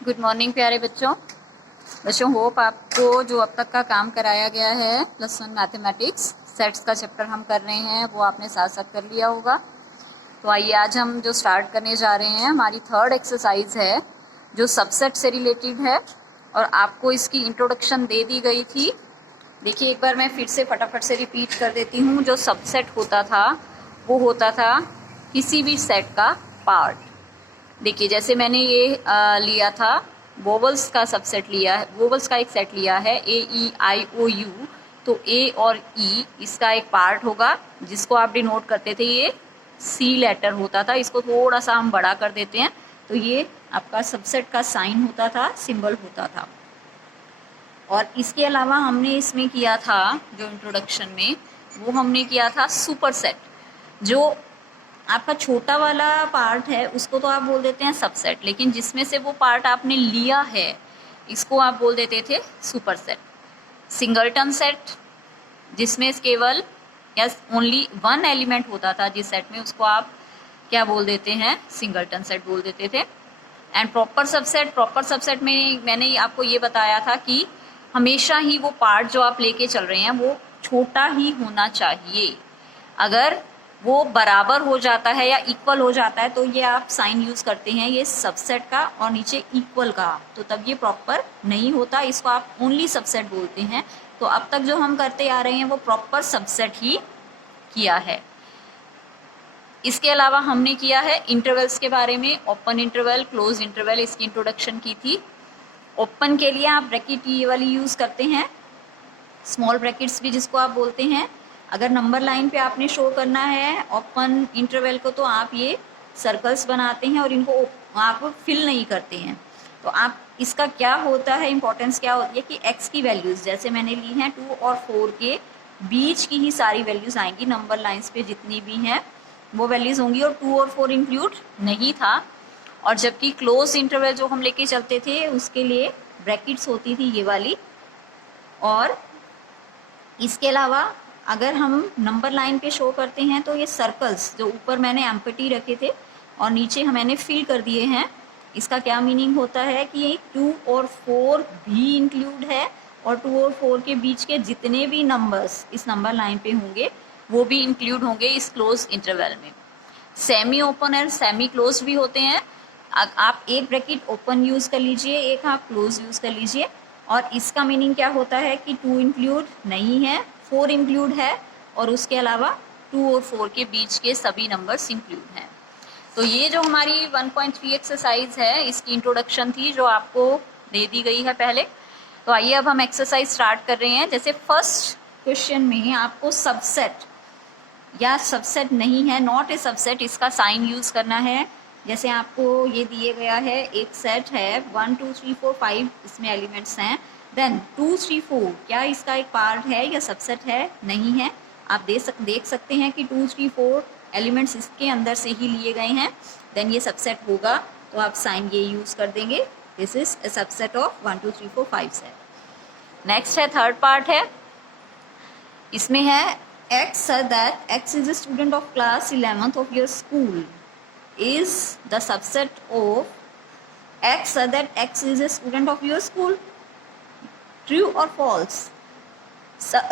Good morning प्यारे बच्चों hope आपको जो अब तक का काम कराया गया है +1 मैथमेटिक्स सेट्स का चैप्टर हम कर रहे हैं वो आपने साथ साथ कर लिया होगा। तो आइए आज हम जो स्टार्ट करने जा रहे हैं हमारी थर्ड एक्सरसाइज है जो सबसेट से रिलेटेड है और आपको इसकी इंट्रोडक्शन दे दी गई थी। देखिए एक बार मैं फिर से फटाफट से रिपीट कर देती हूँ। जो सबसेट होता था वो होता था किसी भी सेट का पार्ट। देखिए जैसे मैंने ये लिया था वोवल्स का सबसेट लिया है, वोवल्स का एक सेट लिया है AEIOU। तो ए और ई इसका एक पार्ट होगा जिसको आप डिनोट करते थे, ये सी लेटर होता था। इसको थोड़ा सा हम बड़ा कर देते हैं तो ये आपका सबसेट का साइन होता था, सिंबल होता था। और इसके अलावा हमने इसमें किया था जो इंट्रोडक्शन में वो हमने किया था सुपरसेट। जो आपका छोटा वाला पार्ट है उसको तो आप बोल देते हैं सबसेट, लेकिन जिसमें से वो पार्ट आपने लिया है इसको आप बोल देते थे सुपरसेट। सिंगलटन सेट जिसमें केवल या ओनली वन एलिमेंट होता था जिस सेट में, उसको आप क्या बोल देते हैं, सिंगलटन सेट बोल देते थे। एंड प्रॉपर सबसेट में मैंने आपको ये बताया था कि हमेशा ही वो पार्ट जो आप लेके चल रहे हैं वो छोटा ही होना चाहिए। अगर वो बराबर हो जाता है या इक्वल हो जाता है तो ये आप साइन यूज करते हैं ये सबसेट का और नीचे इक्वल का, तो तब ये प्रॉपर नहीं होता, इसको आप ओनली सबसेट बोलते हैं। तो अब तक जो हम करते आ रहे हैं वो प्रॉपर सबसेट ही किया है। इसके अलावा हमने किया है इंटरवल्स के बारे में, ओपन इंटरवल, क्लोज इंटरवल, इसकी इंट्रोडक्शन की थी। ओपन के लिए आप ब्रैकेट ये वाली यूज करते हैं, स्मॉल ब्रैकेट्स भी जिसको आप बोलते हैं। अगर नंबर लाइन पे आपने शो करना है ओपन इंटरवल को तो आप ये सर्कल्स बनाते हैं और इनको आप फिल नहीं करते हैं। तो आप इसका क्या होता है, इंपॉर्टेंस क्या होती है कि x की वैल्यूज जैसे मैंने ली हैं 2 और 4 के बीच की ही सारी वैल्यूज आएंगी। नंबर लाइंस पे जितनी भी हैं वो वैल्यूज होंगी और 2 और 4 इंक्लूड नहीं था। और जबकि क्लोज इंटरवल जो हम लेके चलते थे उसके लिए ब्रैकेट्स होती थी ये वाली। और इसके अलावा अगर हम नंबर लाइन पे शो करते हैं तो ये सर्कल्स जो ऊपर मैंने एम्प्टी रखे थे और नीचे मैंने फिल कर दिए हैं, इसका क्या मीनिंग होता है कि 2 और 4 भी इंक्लूड है और 2 और 4 के बीच के जितने भी नंबर्स इस नंबर लाइन पे होंगे वो भी इंक्लूड होंगे इस क्लोज इंटरवल में। सेमी ओपन और सेमी क्लोज भी होते हैं। आप एक ब्रैकेट ओपन यूज कर लीजिए, एक आप क्लोज यूज कर लीजिए। और इसका मीनिंग क्या होता है कि 2 इंक्लूड नहीं है, 4 इंक्लूड है और उसके अलावा 2 और 4 के बीच के सभी नंबर्स इंक्लूड हैं। तो ये जो हमारी 1.3 एक्सरसाइज है इसकी इंट्रोडक्शन थी जो आपको दे दी गई है पहले। तो आइए अब हम एक्सरसाइज स्टार्ट कर रहे हैं। जैसे फर्स्ट क्वेश्चन में आपको सबसेट या सबसेट नहीं है, नॉट ए सबसेट, इसका साइन यूज करना है। जैसे आपको ये दिए गया है एक सेट है 1 2 3 4 5 इसमें एलिमेंट्स हैं, देन 2 3 4 क्या इसका एक पार्ट है या सबसेट है, नहीं है। आप देख सकते हैं कि 2 3 4 एलिमेंट्स इसके अंदर से ही लिए गए हैं, देन ये सबसेट होगा तो आप साइन ये यूज कर देंगे, this is a subset of 1 2 3 4 5 set. Next है थर्ड पार्ट है, इसमें है x that x is a student of class 11th of your school is the subset of x that x is a student of your school, true और false.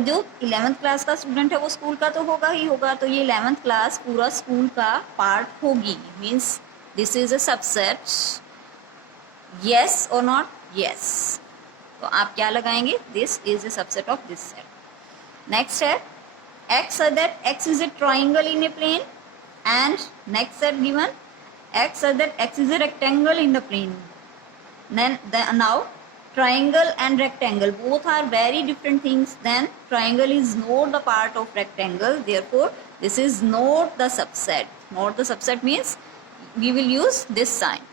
जो 11th class का student है वो school का तो होगा ही होगा, तो ये 11th क्लास पूरा स्कूल का पार्ट होगी, means this is a subset, yes और नॉट यस। तो आप क्या लगाएंगे, this is a subset of this set. Next है x that x is a triangle in a plane, and next set given x that x is a rectangle in the plane. Then now triangle and rectangle both are very different things, then triangle is not the part of rectangle, therefore this is not the subset. Not the subset means we will use this sign.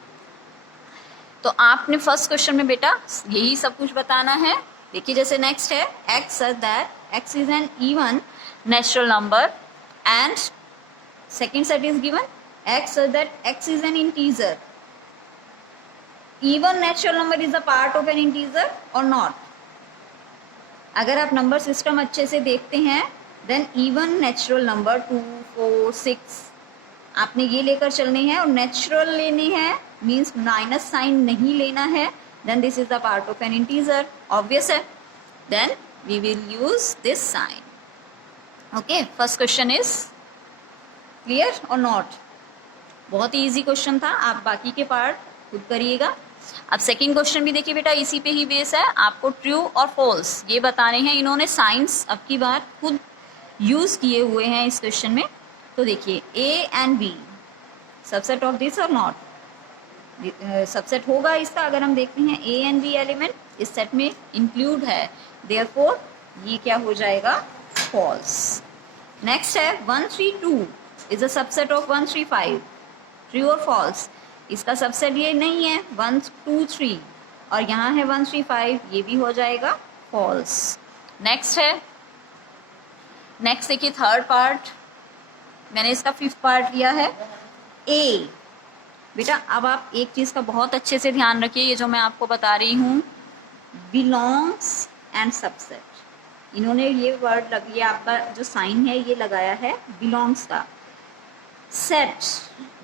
तो आपने first question में बेटा यही सब कुछ बताना है। देखिए जैसे नेक्स्ट है x that x is an even natural number, and second set is given x that x is an integer. Even natural number is a part of an integer or not? अगर आप number system अच्छे से देखते हैं then even natural number 2 4 6 आपने ये लेकर चलने हैं और नेचुरल लेने हैं, मीन्स माइनस साइन नहीं लेना है, then this is the part of an integer, obvious है, then we will use this sign. Okay, first question is clear और नॉट? बहुत ही इजी क्वेश्चन था, आप बाकी के पार्ट खुद करिएगा। अब सेकंड क्वेश्चन भी देखिए बेटा, इसी पे ही बेस है, आपको ट्रू और फॉल्स ये बताने हैं। इन्होंने साइंस अब की बार खुद यूज किए हुए हैं इस क्वेश्चन में। तो देखिए A and B subset of this और नॉट, सबसेट होगा इसका अगर हम देखते हैं ए एंड बी एलिमेंट इस सेट में इंक्लूड है, देयरफॉर ये क्या हो जाएगा, फॉल्स। नेक्स्ट है 1 3 2 is a subset of 1 3 5, true और फॉल्स? इसका सबसेट ये नहीं है 1 2 3 और यहाँ है 1 3 5, ये भी हो जाएगा फॉल्स। नेक्स्ट है, नेक्स्ट देखिए थर्ड पार्ट, मैंने इसका फिफ्थ पार्ट लिया है ए। बेटा अब आप एक चीज़ का बहुत अच्छे से ध्यान रखिए, ये जो मैं आपको बता रही हूँ बिलोंग्स एंड सबसेट, इन्होंने ये वर्ड ये आपका जो साइन है ये लगाया है बिलोंग्स का। Set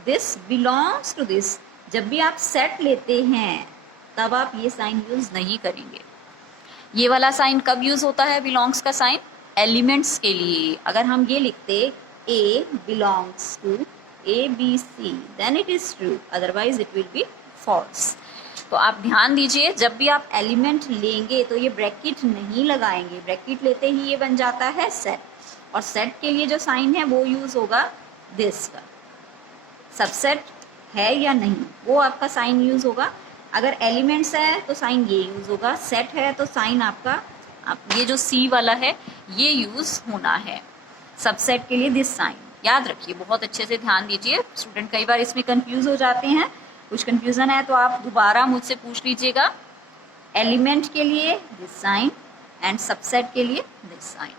this belongs to this, जब भी आप सेट लेते हैं तब आप ये साइन यूज नहीं करेंगे। ये वाला साइन कब यूज होता है बिलोंग्स का साइन? एलिमेंट्स के लिए। अगर हम ये लिखते A belongs to A B C then it is true, otherwise it will be false. तो आप ध्यान दीजिए, जब भी आप एलिमेंट लेंगे तो ये ब्रैकेट नहीं लगाएंगे, ब्रैकेट लेते ही ये बन जाता है सेट, और सेट के लिए जो साइन है वो यूज होगा दिस का। सबसेट है या नहीं वो आपका साइन यूज होगा, अगर एलिमेंट्स है तो साइन ये यूज होगा, सेट है तो साइन आपका ये जो सी वाला है ये यूज होना है। सबसेट के लिए दिस साइन याद रखिए, बहुत अच्छे से ध्यान दीजिए। स्टूडेंट कई बार इसमें कंफ्यूज हो जाते हैं, कुछ कंफ्यूजन है तो आप दोबारा मुझसे पूछ लीजिएगा। एलिमेंट के लिए दिस साइन एंड सबसेट के लिए दिस साइन।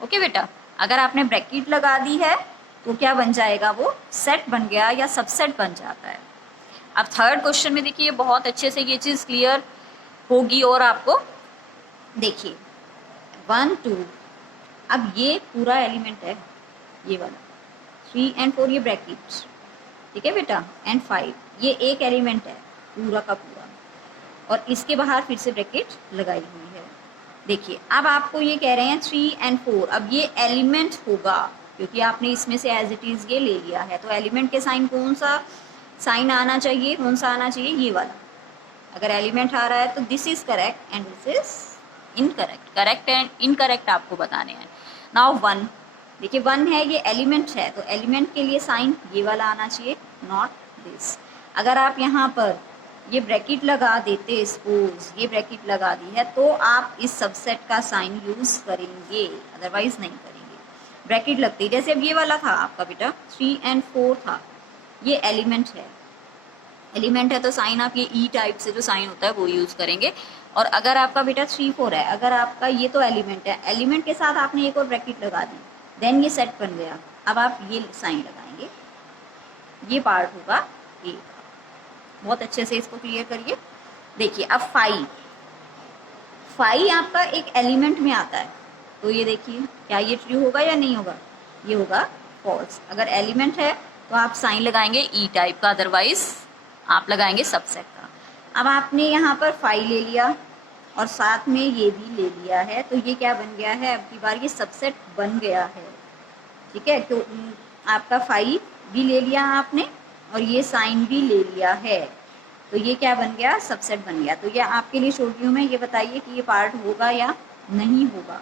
ओके बेटा, अगर आपने ब्रैकेट लगा दी है तो क्या बन जाएगा, वो सेट बन गया या सबसेट बन जाता है। अब थर्ड क्वेश्चन में देखिए बहुत अच्छे से ये चीज़ क्लियर होगी और आपको देखिए 1 2, अब ये पूरा एलिमेंट है ये वाला, 3 and 4 ये ब्रैकेट, ठीक है बेटा, एंड 5 ये एक एलिमेंट है पूरा का पूरा, और इसके बाहर फिर से ब्रैकेट लगाई हुई है। देखिए अब आपको ये कह रहे हैं 3 and 4, अब ये एलिमेंट होगा क्योंकि आपने इसमें से एज इट इज ये ले लिया है, तो एलिमेंट के साइन कौन सा साइन आना चाहिए, कौन सा आना चाहिए, ये वाला। अगर एलिमेंट आ रहा है तो this is correct and this is incorrect, correct and incorrect आपको बताने हैं। नाउ 1, देखिए 1 है ये एलिमेंट है, तो एलिमेंट के लिए साइन ये वाला आना चाहिए, नॉट दिस। अगर आप यहाँ पर ये ब्रैकेट लगा देते, सपोज ये ब्रैकेट लगा दी है, तो आप इस सबसेट का साइन यूज करेंगे, अदरवाइज नहीं करेंगे। ब्रैकेट लगती है, जैसे अब ये वाला था आपका बेटा 3 and 4 था, ये एलिमेंट है, एलिमेंट है तो साइन आप ये ई टाइप से जो साइन होता है वो यूज करेंगे। और अगर आपका बेटा 3 4 है, अगर आपका ये तो एलिमेंट है, एलिमेंट के साथ आपने एक और ब्रैकेट लगा दी, देन ये सेट बन गया, अब आप ये साइन लगाएंगे, ये पार्ट होगा ए का। बहुत अच्छे से इसको क्लियर करिए। देखिए अब 5 आपका एक एलिमेंट में आता है, तो ये देखिए क्या ये ट्रू होगा या नहीं होगा, ये होगा फॉल्स। अगर एलिमेंट है तो आप साइन लगाएंगे ई टाइप का, अदरवाइज आप लगाएंगे सबसेट का। अब आपने यहाँ पर 5 ले लिया और साथ में ये भी ले लिया है, तो ये क्या बन गया है, अब की बार ये सबसेट बन गया है, ठीक है। तो आपका 5 भी ले लिया आपने और ये साइन भी ले लिया है, तो ये क्या बन गया, सबसेट बन गया। तो ये आपके लिए छोड़ रही हूँ मैं, ये बताइए कि ये पार्ट होगा या नहीं होगा।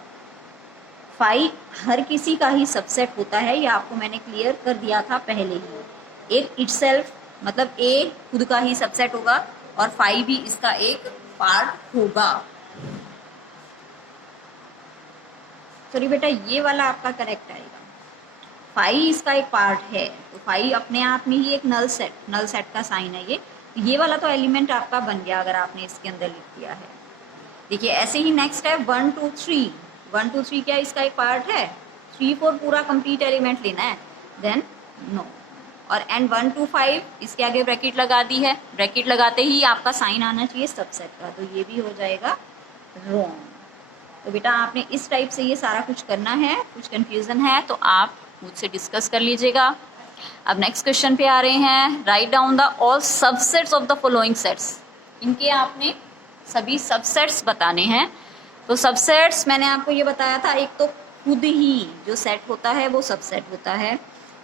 5 हर किसी का ही सबसेट होता है, ये आपको मैंने क्लियर कर दिया था पहले ही। एक इटसेल्फ मतलब ए खुद का ही सबसेट होगा और 5 भी इसका एक पार्ट होगा। सॉरी बेटा, ये वाला आपका करेक्ट आएगा, 5 इसका एक पार्ट है, तो 5 अपने आप में ही एक नल सेट का साइन है ये वाला तो एलिमेंट आपका बन गया अगर आपने इसके अंदर लिख दिया है। देखिए ऐसे ही नेक्स्ट है 1 2 3, 1 2 3 क्या इसका एक पार्ट है, 3 4 पूरा कंप्लीट एलिमेंट लेना है, देन नो। और एंड 1 2 5 इसके आगे ब्रैकेट लगा दी है, ब्रैकेट लगाते ही आपका साइन आना चाहिए सबसेट का, तो ये भी हो जाएगा रॉन्ग। तो बेटा आपने इस टाइप से ये सारा कुछ करना है, कुछ कंफ्यूजन है तो आप मुझसे डिस्कस कर लीजिएगा। अब नेक्स्ट क्वेश्चन पे आ रहे हैं, write down the all subsets of the following sets. इनके आपने सभी सबसेट्स बताने हैं। तो सबसेट्स मैंने आपको ये बताया था, एक तो खुद ही जो सेट होता है वो सबसेट होता है,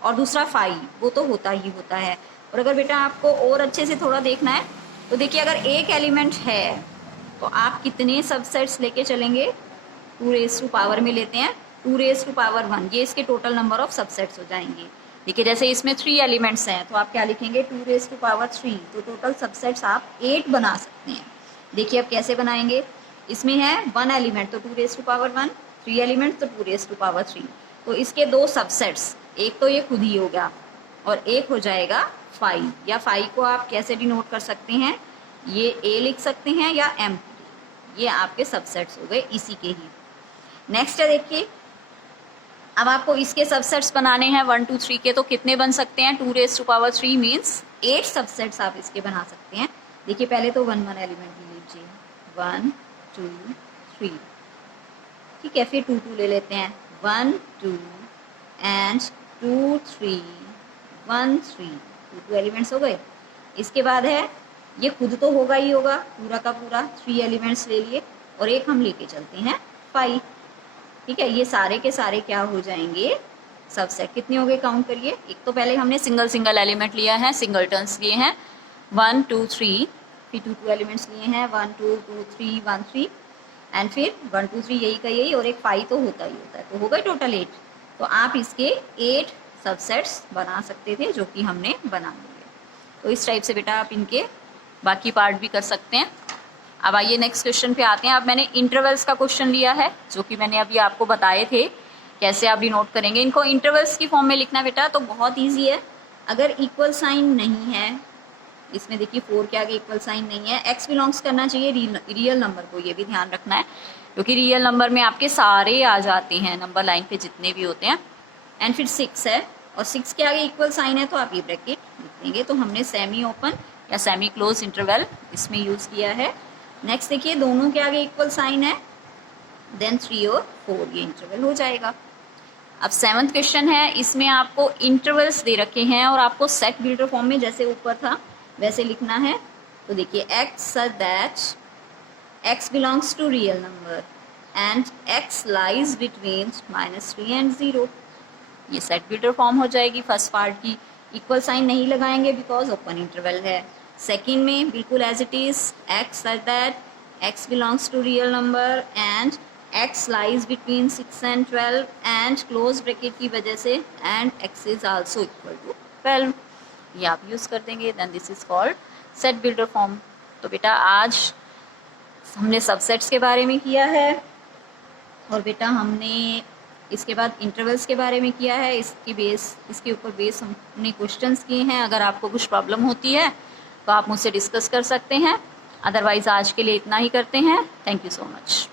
और दूसरा फाई, वो तो होता ही होता है। और अगर बेटा आपको और अच्छे से थोड़ा देखना है तो देखिए, अगर एक एलिमेंट है तो आप कितने सबसेट्स लेके चलेंगे, 2 रेज़ टू पावर में लेते हैं 2 रेज़ टू पावर 1, ये इसके टोटल नंबर ऑफ सबसेट्स हो जाएंगे। देखिए जैसे इसमें 3 एलिमेंट्स हैं तो आप क्या लिखेंगे, 2 रेज़ टू पावर 3, तो टोटल सबसेट्स आप 8 बना सकते हैं। देखिए अब कैसे बनाएंगे, इसमें है 1 एलिमेंट तो 2 रेज़ टू पावर 1, 3 एलिमेंट तो 2 रेज़ टू पावर 3, तो इसके 2 सबसेट्स, एक तो ये खुद ही होगा और एक हो जाएगा फाई, या फाई को आप कैसे डिनोट कर सकते हैं, ये ए लिख सकते हैं या एम, ये आपके सबसेट्स हो गए इसी के ही। नेक्स्ट है देखिए, अब आपको इसके सबसेट्स बनाने हैं 1 2 3 के, तो कितने बन सकते हैं, 2 raise to power 3 means 8 subsets आप इसके बना सकते हैं। देखिए पहले तो 1 1 एलिमेंट ले लीजिए, 1 2 3, ठीक है, फिर 2 2 ले लेते हैं, 1 2 एंड 2 3 1 3, 2 2 एलिमेंट्स हो गए। इसके बाद है, ये खुद तो होगा ही होगा पूरा का पूरा, 3 एलिमेंट्स ले लिए और एक हम लेके चलते हैं 5, ठीक है, ये सारे के सारे क्या हो जाएंगे, सबसेट। कितने हो गए काउंट करिए, एक तो पहले हमने सिंगल सिंगल एलिमेंट लिया है, सिंगलटन्स लिए हैं 1 2 3, फिर 2 2 एलिमेंट्स लिए हैं 1 2 2 3 1 3, एंड फिर 1 2 3 यही का यही, और एक 5 तो होता ही होता है, तो हो गए टोटल 8। तो आप इसके 8 सबसेट्स बना सकते थे, जो कि हमने बना लिए। तो इस टाइप से बेटा आप इनके बाकी पार्ट भी कर सकते हैं। अब आइए नेक्स्ट क्वेश्चन पे आते हैं। अब मैंने इंटरवल्स का क्वेश्चन लिया है, जो कि मैंने अभी आपको बताए थे कैसे आप डिनोट करेंगे इनको। इंटरवल्स की फॉर्म में लिखना बेटा तो बहुत ईजी है। अगर इक्वल साइन नहीं है, इसमें देखिए 4 के आगे इक्वल साइन नहीं है, एक्स बिलोंग्स करना चाहिए रियल नंबर को, ये भी ध्यान रखना है, क्योंकि रियल नंबर में आपके सारे आ जाते हैं नंबर लाइन पे जितने भी होते हैं। एंड फिर 6 है, और 6 के आगे इक्वल साइन है तो आप ये ब्रैकेट लिख देंगे। तो हमने सेमी ओपन या सेमी क्लोज इंटरवल इसमें यूज़ किया है। नेक्स्ट देखिए, दोनों के आगे इक्वल साइन है, देन 3 और 4 ये इंटरवल हो जाएगा। अब 7th क्वेश्चन है, इसमें आपको इंटरवल्स दे रखे हैं और आपको सेट बिल्डर फॉर्म में जैसे ऊपर था वैसे लिखना है। तो देखिए, x such that x belongs to real number and x lies between -3 and 0, ये सेट बिल्डर फॉर्म हो जाएगी फर्स्ट पार्ट की। इक्वल साइन नहीं लगाएंगे बिकॉज ओपन इंटरवल है। सेकेंड में बिल्कुल as it is, x such that x belongs to real number and x lies between 6 and 12 and close bracket की वजह से and x is also equal to 12, ये आप यूज़ कर देंगे। Then this is called set builder form. तो बेटा आज हमने सबसेट्स के बारे में किया है, और बेटा हमने इसके बाद इंटरवल्स के बारे में किया है। इसके ऊपर बेस हमने क्वेश्चंस किए हैं। अगर आपको कुछ प्रॉब्लम होती है तो आप मुझसे डिस्कस कर सकते हैं, अदरवाइज़ आज के लिए इतना ही करते हैं। Thank you so much.